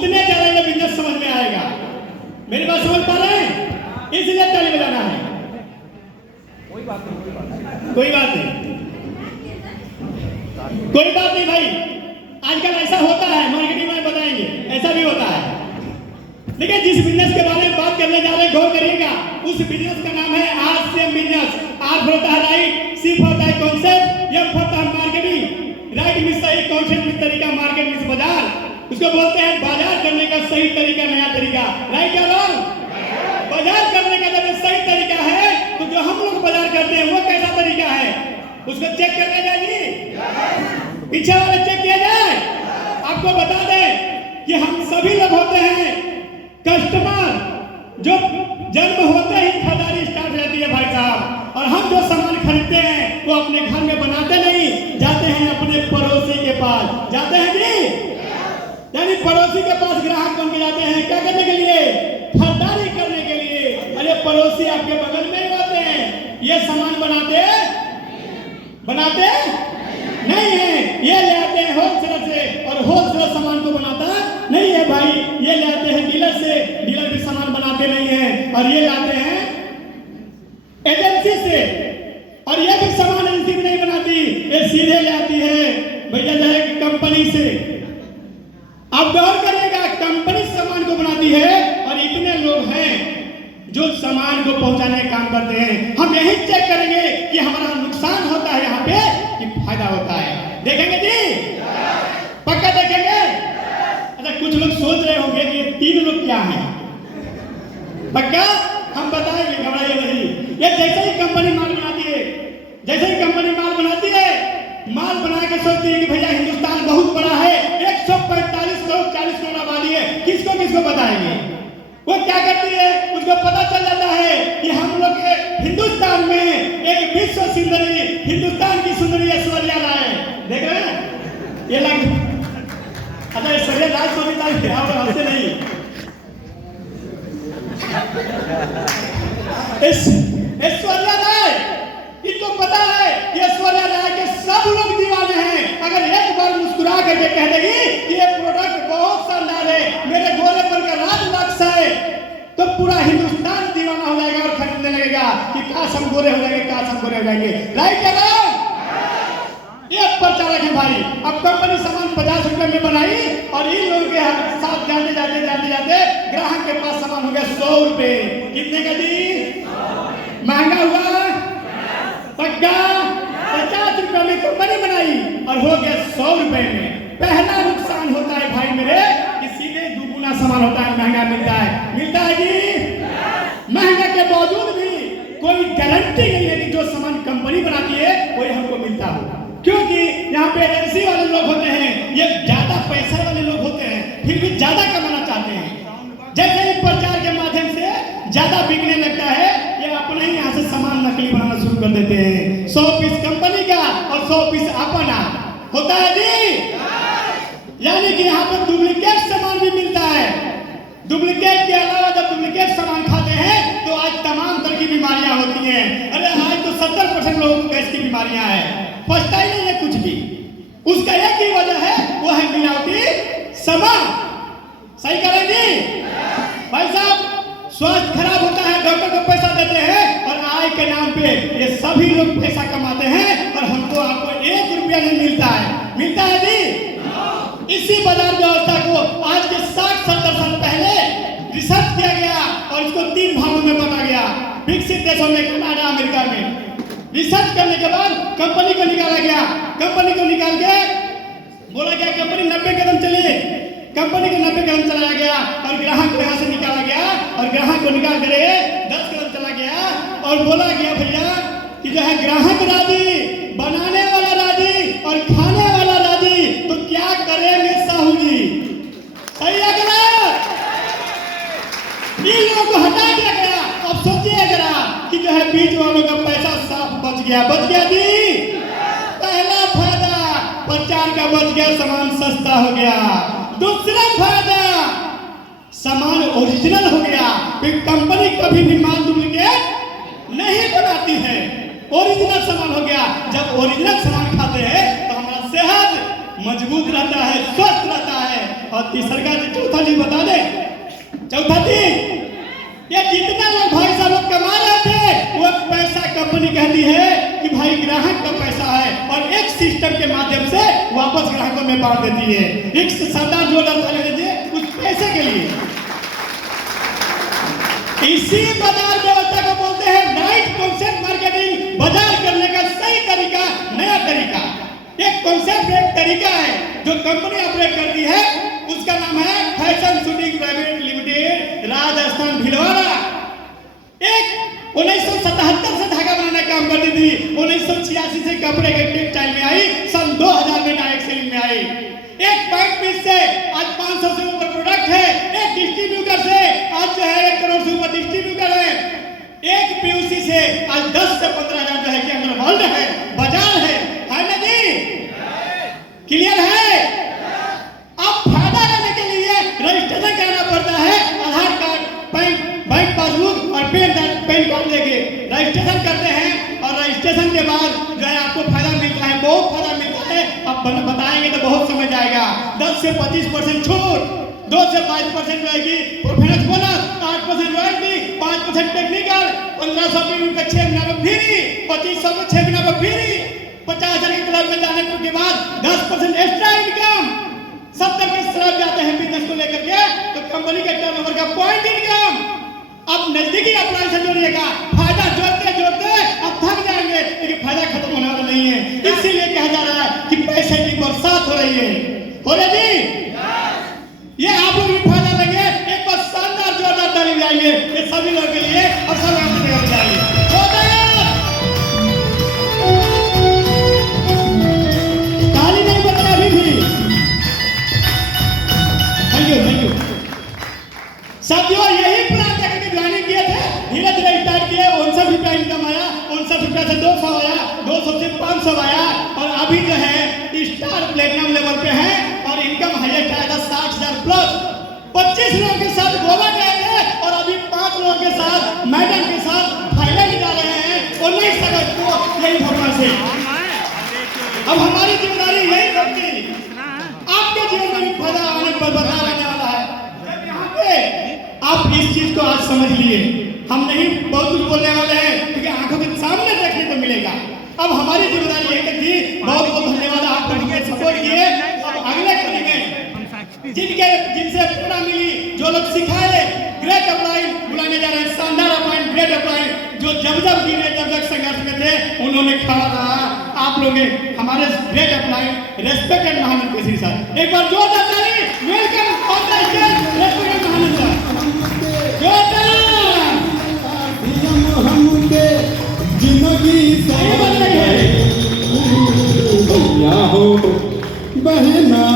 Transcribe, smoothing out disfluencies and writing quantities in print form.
उतने ज्यादा ये बिजनेस समझ में आएगा। मेरी बात समझ पा रहे हैं? इसलिए ताली बजाना है। कोई बात नहीं भाई, आजकल ऐसा होता है, मार्केटिंग में बताएंगे ऐसा भी होता है। लेकिन जिस बिजनेस के बारे में बात करने जा रहे हैं, गौर करिएगा। उस बिजनेस का नाम है RCM बिजनेस। R होता है राइट, C होता है कॉन्सेप्ट, M होता है मार्केटिंग। राइट मींस सही, कॉन्सेप्ट मींस तरीका, मार्केट मींस बाजार। उसको बोलते हैं बाजार करने का सही तरीका, नया तरीका। राइट या रॉन्ग? बाजार करने का जब सही तरीका है तो जो हम लोग बाजार करते हैं वो कैसा तरीका है, उसको चेक करने जाइए, पीछे वाले चेक किया जाए। आपको बता दें कि हम सभी लोग होते हैं कस्टमर, जो जन्म होते ही खरीदारी स्टार्ट रहती है भाई साहब। और हम जो सामान खरीदते हैं वो अपने घर में बनाते नहीं, जाते हैं अपने पड़ोसी के पास। जाते हैं जी, यानी पड़ोसी के पास ग्राहक बन के जाते हैं। क्या करने के लिए? खरीदारी करने के लिए। अरे पड़ोसी आपके बगल में ही रहते हैं, ये सामान बनाते नहीं है, ये ले आते हैं होलसेलर से, और होलसेलर सामान को बनाता नहीं है भाई। ये ले आते हैं डीलर से, डीलर भी सामान बनाते नहीं है, और ये लाते हैं एजेंसी से, और ये भी सामान एजेंसी भी नहीं बनाती, ये सीधे ले आती है भैया जाए कंपनी से। आप गौर करिएगा, कंपनी सामान को बनाती है, और इतने लोग हैं जो सामान को पहुंचाने का काम करते हैं। हम यही चेक करेंगे कि हमारा नुकसान होता है यहाँ पे कि फायदा होता है। देखेंगे जी, पक्का देखेंगे। अच्छा, कुछ लोग सोच रहे होंगे कि ये 3 लोग क्या हैं। पक्का हम बताएंगे, घबराइए नहीं। ये जैसे ही कंपनी माल बनाती है, माल बना के सोचती है कि भैया हिंदुस्तान बहुत बड़ा है, 145 करोड़ 40 करोड़ आबादी है, किसको बताएंगे। वो क्या करती है, उसको पता चल जाता है कि हम लोग हिंदुस्तान में एक विश्व सुंदरी, हिंदुस्तान की सुंदरी ऐश्वर्या राय, देख रहे हैं ये लग। अच्छा, ऐश्वर्या राय हमसे नहीं, ऐश्वर्या राय, इनको पता है कि ऐश्वर्या राय के सब लोग दीवाने हैं। अगर एक बार मुस्कुरा करके कह देगी कि ये प्रोडक्ट बहुत शानदार है, मेरे गोरेपन का राज लक्ष्य है, तो पूरा हिंदुस्तान दीवाना हो जाएगा और खरीदने लगेगा कि काश हम गोरे हो जाएंगे। राइट है ना? ये प्रचारक है भाई। अब कंपनी सामान 50 रुपए में बनाई, और इन लोगों के साथ जाते जाते ग्राहक के पास सामान हो गया 100 रुपए। कितने का जी? महंगा हुआ? पक्का 50 रुपए में कंपनी बनाई और हो गया 100 रुपए में। पहला नुकसान होता है भाई मेरे कि सीधे दुगुना सामान होता है, महंगा मिलता है जी। महंगा के बावजूद भी कोई गारंटी नहीं है कि जो सामान कंपनी बनाती है वही हमको मिलता हो, क्योंकि यहाँ पे एजेंसी वाले लोग होते हैं, ये ज्यादा पैसा वाले लोग होते हैं, फिर भी ज्यादा कमाना चाहते हैं। जैसे ही प्रचार के माध्यम से ज्यादा बिकने लगता है, ये अपने ही यहाँ से सामान नकली बनाना शुरू कर देते हैं। 100 पीस कंपनी का और 100 पीस अपना होता है जी। यानी कि यहाँ पे डुप्लीकेट सामान भी मिलता है। डुप्लीकेट के अलावा जब डुप्लीकेट सामान खाते हैं तो आज तमाम तरह की बीमारियां होती हैं। अरे आज तो 70% लोगों को गैस की बीमारियां हैं, पछता ही नहीं है कुछ भी। उसका एक ही वजह है, वो है मिलावटी सामान। सही करेंगे भाई साहब? स्वास्थ्य खराब होता है, डॉक्टर को पैसा देते हैं, और आय के नाम पे ये सभी लोग पैसा कमाते हैं, और हमको आपको 1 रुपया नहीं मिलता है जी। इसी बाजार व्यवस्था को आज के 60-70 साल पहले रिसर्च किया गया और इसको 3 भागों में बांटा गया। विकसित देशों में, कनाडा, अमेरिका में रिसर्च करने के बाद कंपनी को निकाला गया। कंपनी को निकाल के बोला गया कंपनी 90 कदम चलिए, कंपनी को 90 कदम चलाया गया, और ग्राहक को यहाँ से निकाला गया, और ग्राहक को निकाल कर 10 कदम चला गया, और बोला गया भैया कि जो है ग्राहक राजी, बनाने वाला राजी और खाने वाला राजी, तो क्या करेंगे साहू जी? सही है क्या? इन लोगों को हटा दिया गया। अब सोचिए जरा कि जो है बीच वालों का पैसा साफ बच गया जी। पहला फायदा प्रचार का बच गया, सामान सस्ता हो गया। दूसरा फायदा सामान ओरिजिनल हो गया। कंपनी कभी भी माल डुप्लीकेट नहीं बनाती है, ओरिजिनल सामान हो गया। जब ओरिजिनल सामान खाते हैं तो हमारा सेहत मजबूत रहता है, स्वस्थ रहता है। और तीसरा चौथा चीज बता दे, चौथा चीज, ये जितना लोग भाई साहब लोग कमा रहे थे वो पैसा कंपनी कहती है कि भाई ग्राहक का पैसा है, और एक सिस्टम के माध्यम से वापस ग्राहकों में बांट देती है। एक शानदार जोरदार ताली दीजिए उस पैसे के लिए। इसी बाजार व्यवस्था को बोलते हैं राइट कॉन्सेप्ट मार्केटिंग। बाजार करने का सही तरीका, नया तरीका, एक कॉन्सेप्ट, एक तरीका है जो कंपनी ऑपरेट करती है। उसका नाम है fashion shooting private limited, Rajasthan Bhilwara. एक 1977 से धागा बनाने का काम करती थी, 1986 से कपड़े के टेक्सटाइल में आई, सन 2000 में डायरेक्ट सेलिंग में आई। एक पैंट पीस से आज 500 से ऊपर प्रोडक्ट है। एक डिस्ट्रीब्यूटर से आज जो है 1 करोड़ से ऊपर डिस्ट्रीब्यूटर है। एक पीयूसी से आज 10 से 15 हजार जो है कि अंदर वर्ल्ड है, बाजार है ना जी? क्लियर है? अब फायदा लेने के लिए रजिस्ट्रेशन करना पड़ता है। आधार कार्ड, बैंक पासबुक और पैन कार्ड लेके रजिस्ट्रेशन करते हैं, और रजिस्ट्रेशन के बाद जो है आपको फायदा मिलता है, बहुत फायदा मिलता है। अब बताएंगे तो बहुत समझ आएगा। 10 से 25% छूट, 2 से 5% रहेगी परफॉर्मेंस बोनस, 8% रॉयल्टी, 5% टेक्निकल, 1500 में 6 महीना में फ्री, 2500 में 6 महीना में फ्री, 50,000 के क्लब में जाने के बाद 10% एक्स्ट्रा इनकम। 70 के स्लैब जाते हैं बिजनेस को लेकर के तो कंपनी के टर्नओवर का पॉइंट इनकम। अब नजदीकी अप्लाई से जोड़िएगा, फायदा जोड़ते जोड़ते अब थक जाएंगे, लेकिन फायदा खत्म होने वाला नहीं है। इसीलिए कहा जा रहा है कि पैसे की बरसात हो रही है। हो रही जी? ये आप लोग भी फायदा लेंगे। एक बार शानदार जोरदार ताली बजाइए ये सभी लोगों के लिए, और सब आपको हो जाएंगे। ताली नहीं बज रहा अभी भी। Thank you. साथियों, यही प्लान लेकर ज्वाइनिंग किए थे, धीरे धीरे स्टार्ट किए। 59 रुपया इनकम आया, 59 रुपया से 200 आया, 200 से 500 आया, और अभी जो है स्टार प्लेटिनम लेवल पे है, और इनकम हाईएस्ट आया था 60,000 प्लस। 25 लोगों के साथ गोवा गए थे, और अभी 5 लोगों के साथ मैडम के साथ थाईलैंड जा रहे हैं। 19 अगस्त को यही भगवान से। अब हमारी जिम्मेदारी यही होगी, आपके जीवन में भी फायदा आने पर बदलाव आने वाला है। जब यहाँ पे आप इस चीज को आज समझ लिए, हम नहीं बहुत कुछ बोलने वाले हैं क्योंकि आंखों के सामने देखने को मिलेगा। अब हमारी जिम्मेदारी यही थी। बहुत बहुत धन्यवाद, आप लोग सपोर्ट किए। अब अगले करेंगे जिनसे प्रेरणा मिली, जो लोग सिखाए, ग्रेट अपलाइन बुलाने जा रहे हैं, शानदार अपलाइन, ग्रेट अपलाइन, जो जब गिरे जब संघर्ष में थे उन्होंने खड़ा रहा। आप लोग हमारे great upline respected Mahanand Kesari sir, एक बार जोरदार ताली, welcome on the stage respected Mahanand sir. जिंदगी बहना